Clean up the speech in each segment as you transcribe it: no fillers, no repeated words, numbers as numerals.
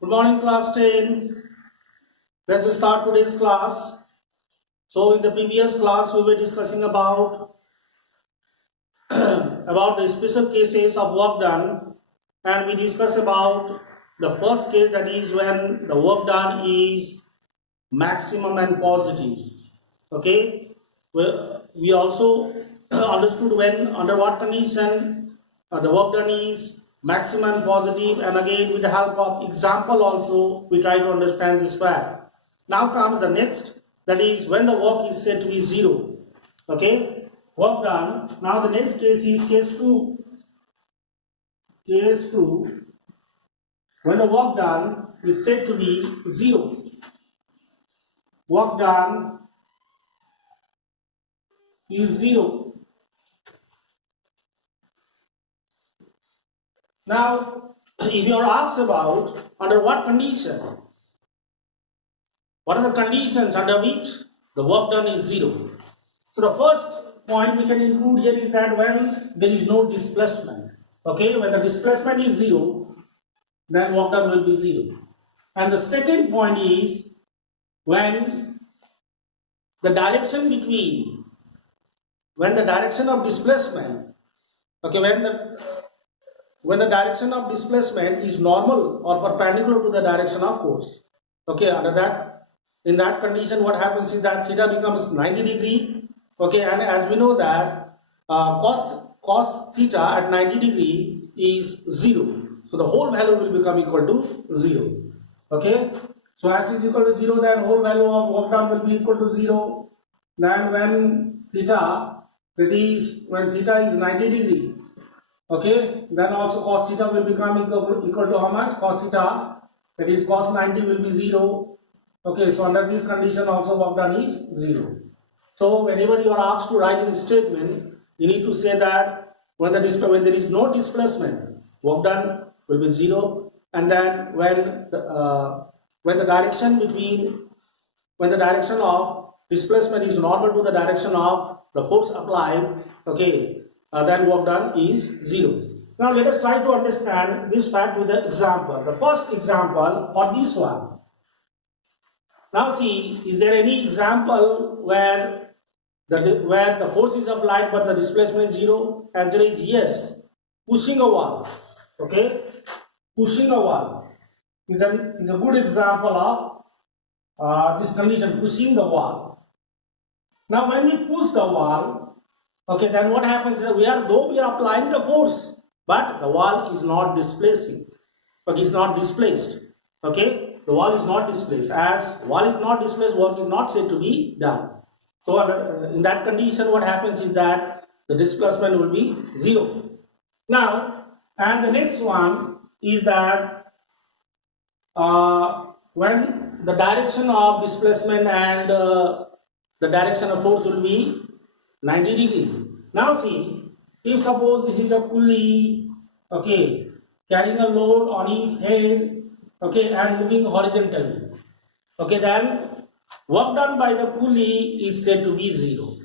Good morning, class 10. Let's start today's class. So, in the previous class, we were discussing about the special cases of work done, and we discussed about the first case, that is when the work done is maximum and positive. Okay. We also understood when under what condition the work done is maximum and positive, and again with the help of example also we try to understand this fact. Now comes the next, that is when the work is said to be zero. Okay, work done. Now the next case is case 2. Case 2, when the work done is said to be zero. Work done is zero. Now, if you are asked about under what condition, what are the conditions under which the work done is zero? So the first point we can include here is that when there is no displacement. Okay, when the displacement is zero, then work done will be zero. And the second point is when the direction between, when the direction of displacement, okay, when the direction of displacement is normal or perpendicular to the direction of force. Okay, under that, in that condition, what happens is that theta becomes 90 degree. Okay, and as we know that cos theta at 90 degree is 0. So the whole value will become equal to 0. Okay, so as is equal to 0, then whole value of work done will be equal to 0. Then when theta, that is when theta is 90 degree, okay, then also cos theta will become equal to how much? Cos theta, that is cos 90 will be 0. Okay, so under this condition also work done is 0. So whenever you are asked to write in a statement, you need to say that when there is no displacement, work done will be 0, and then when the direction of displacement is normal to the direction of the force applied, okay, then work done is 0. Now let us try to understand this fact with the example. The first example for this one. Now see, is there any example where the force is applied but the displacement is 0? Answer is yes. Pushing a wall. Okay, pushing a wall is a good example of this condition, pushing the wall. Now when we push the wall, okay, then what happens is that we are applying the force, but the wall is not displacing, but is not displaced. Okay, the wall is not displaced. As wall is not displaced, work is not said to be done. So in that condition, what happens is that the displacement will be 0. Now, and the next one is that when the direction of displacement and the direction of force will be 90 degrees. Now see, if suppose this is a pulley, okay, carrying a load on his head, okay, and moving horizontally, okay, then work done by the pulley is said to be 0.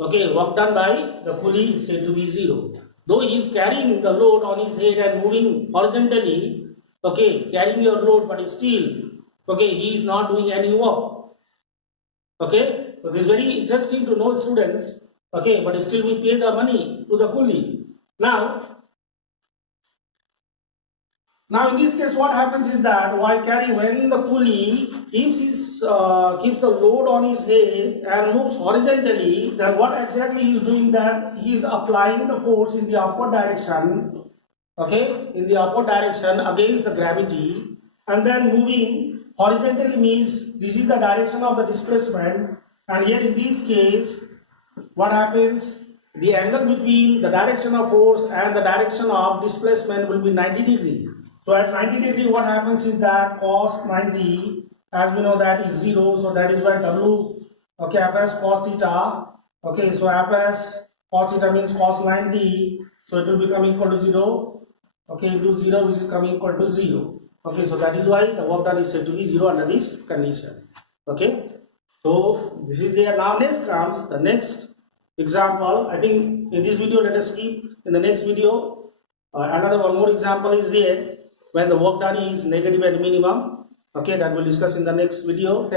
Okay, work done by the pulley is said to be 0. Though he is carrying the load on his head and moving horizontally, okay, carrying your load, but still, okay, he is not doing any work. Okay, so this is very interesting to know, students. Okay, but still we pay the money to the pulley. Now in this case, what happens is that when the pulley keeps the load on his head and moves horizontally, then what exactly he is doing, that he is applying the force in the upward direction, okay, in the upward direction against the gravity, and then moving horizontally means this is the direction of the displacement, and here in this case, what happens? The angle between the direction of force and the direction of displacement will be 90 degrees. So at 90 degree, what happens is that cos 90, as we know, that is 0. So that is why W, okay, Fs cos theta. Okay, so Fs cos theta means cos 90. So it will become equal to 0. Okay, into 0, which is coming equal to 0. Okay, so that is why the work done is said to be 0 under this condition. Okay, so this is there. Now next comes the next example. I think in this video let us skip. In the next video, another one more example is there. when the work done is negative and minimum. Okay, that we'll discuss in the next video.